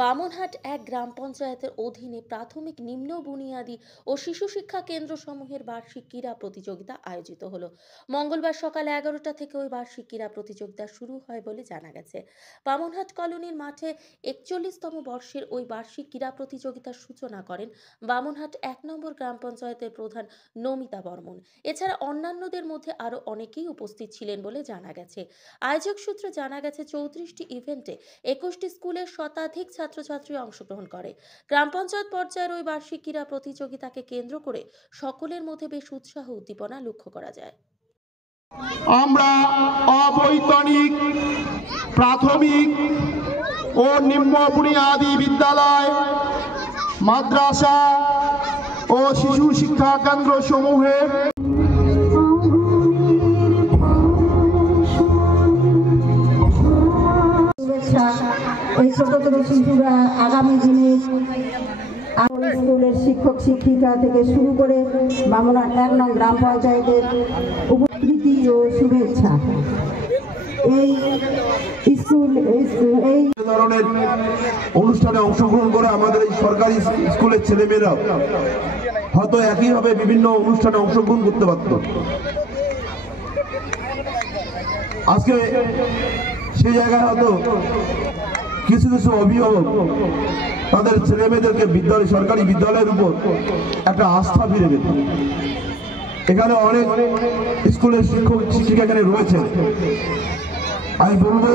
বামনহাট এক গ্রাম পঞ্চায়েতের অধীনে প্রাথমিক নিম্ন বুনিয়াদী ও শিশু শিক্ষা কেন্দ্র সমূহের বার্ষিক ক্রীড়া প্রতিযোগিতা আয়োজিত হলো। মঙ্গলবার সকাল 11টা থেকে ওই বার্ষিক ক্রীড়া প্রতিযোগিতা শুরু হয় বলে জানা গেছে। বামনহাট কলোনির মাঠে 41তম বর্ষের ওই বার্ষিক ক্রীড়া প্রতিযোগিতার সূচনা করেন বামনহাট 1 নম্বর গ্রাম পঞ্চায়েতের প্রধান নমিতা বর্মন। এছাড়া অন্যান্যদের মধ্যে আরো অনেকেই উপস্থিত ছিলেন বলে জানা গেছে। আয়োজক সূত্রে জানা গেছে 34টি ইভেন্টে 21টি স্কুলের শতাধিক ছাত্রছাত্রী অংশগ্রহণ করে। গ্রাম পঞ্চায়েত পর্যায়ের ওই বার্ষিক ক্রীড়া প্রতিযোগিতাকে কেন্দ্র করে সকলের মধ্যে বেশ উৎসাহ উদ্দীপনা লক্ষ্য করা যায়। আমরা অবৈতনিক প্রাথমিক ও নিম্ন বুনিয়াদী বিদ্যালয়, মাদ্রাসা ও শিশু শিক্ষা কেন্দ্র সমূহের এই ছোট ছোট শিশুরা আগামী দিনে স্কুলের শিক্ষক শিক্ষিকা থেকে শুরু করে বামনহাট 1 নং গ্রাম পঞ্চায়েতের উপকৃতি ও শুভেচ্ছা। এই ধরনের অনুষ্ঠানে অংশগ্রহণ করে আমাদের এই সরকারি স্কুলের ছেলেমেয়েরা হয়তো একইভাবে বিভিন্ন অনুষ্ঠানে অংশগ্রহণ করতে পারত। আজকে সেই জায়গায় হয়তো কিছু কিছু অভিভাবক তাদের ছেলে মেয়েদেরকে সরকারি বিদ্যালয়ের উপর একটা আস্থা ফিরে পেত। এখানে অনেক স্কুলের শিক্ষক শিক্ষিকা এখানে রয়েছেন। আমি বলবো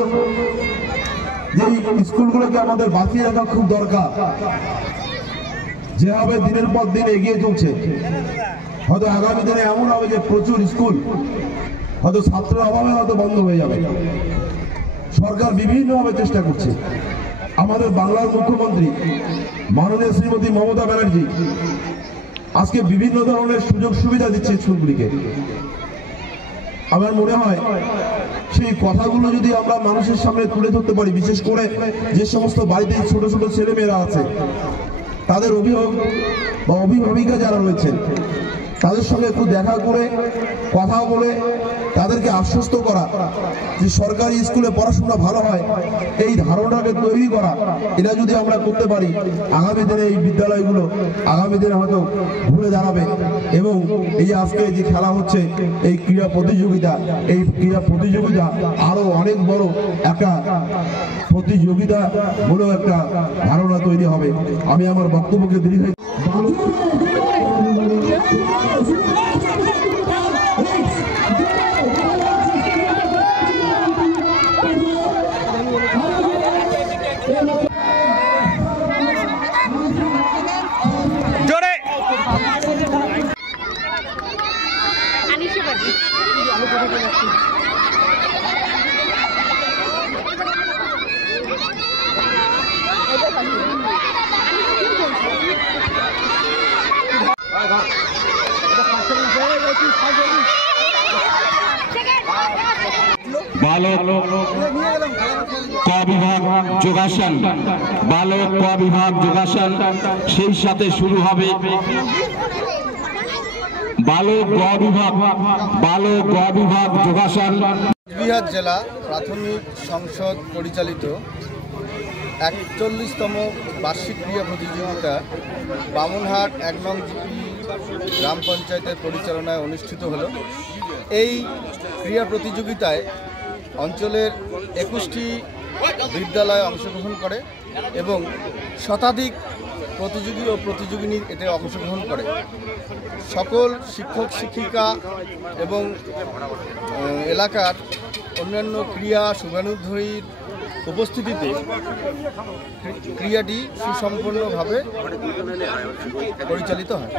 যে এই স্কুলগুলোকে আমাদের বাঁচিয়ে রাখা খুব দরকার। যেভাবে দিনের পর দিন এগিয়ে চলছে, হয়তো আগামী দিনে এমন হবে যে প্রচুর স্কুল হয়তো ছাত্রের অভাবে হয়তো বন্ধ হয়ে যাবে। সরকার বিভিন্নভাবে চেষ্টা করছে। আমাদের বাংলার মুখ্যমন্ত্রী মাননীয় শ্রীমতী মমতা ব্যানার্জি আজকে বিভিন্ন ধরনের সুযোগ সুবিধা দিচ্ছে স্কুলগুলিকে। আমার মনে হয় সেই কথাগুলো যদি আমরা মানুষের সামনে তুলে ধরতে পারি, বিশেষ করে যে সমস্ত বাড়িতে ছোট ছোট ছেলেমেয়েরা আছে, তাদের অভিভাবক বা অভিভাবিকা যারা রয়েছেন, তাদের সঙ্গে একটু দেখা করে কথা বলে তাদেরকে আশ্বস্ত করা যে সরকারি স্কুলে পড়াশোনা ভালো হয়, এই ধারণাটাকে তৈরি করা, এটা যদি আমরা করতে পারি, আগামী দিনে এই বিদ্যালয়গুলো আগামী দিনে হয়তো ঘুরে দাঁড়াবে। এবং এই আজকে যে খেলা হচ্ছে এই ক্রীড়া প্রতিযোগিতা, এই ক্রীড়া প্রতিযোগিতা আরো অনেক বড় একটা প্রতিযোগিতা বলে একটা ধারণা তৈরি হবে। আমি আমার বক্তব্যকে দীর্ঘায়িত बालक क विभाग যোগাসন, বালক ক বিভাগ যোগাসন, সেই সাথে শুরু হবে বালক গ বিভাগ যোগাসন। বিহার জেলা প্রাথমিক সংসদ পরিচালিত 41তম বার্ষিক ক্রীড়া প্রতিযোগিতা বামনহাট 1 নং গ্রাম পঞ্চায়েতের পরিচালনায় অনুষ্ঠিত হলো। এই ক্রীড়া প্রতিযোগিতায় অঞ্চলের 21টি বিদ্যালয় অংশগ্রহণ করে এবং শতাধিক প্রতিযোগী ও প্রতিযোগিনী এতে অংশগ্রহণ করে। সকল শিক্ষক শিক্ষিকা এবং এলাকার অন্যান্য ক্রীড়া শুভানুধ্যায়ীর উপস্থিতিতে ক্রীড়াটি সুসম্পন্নভাবে পরিচালিত হয়।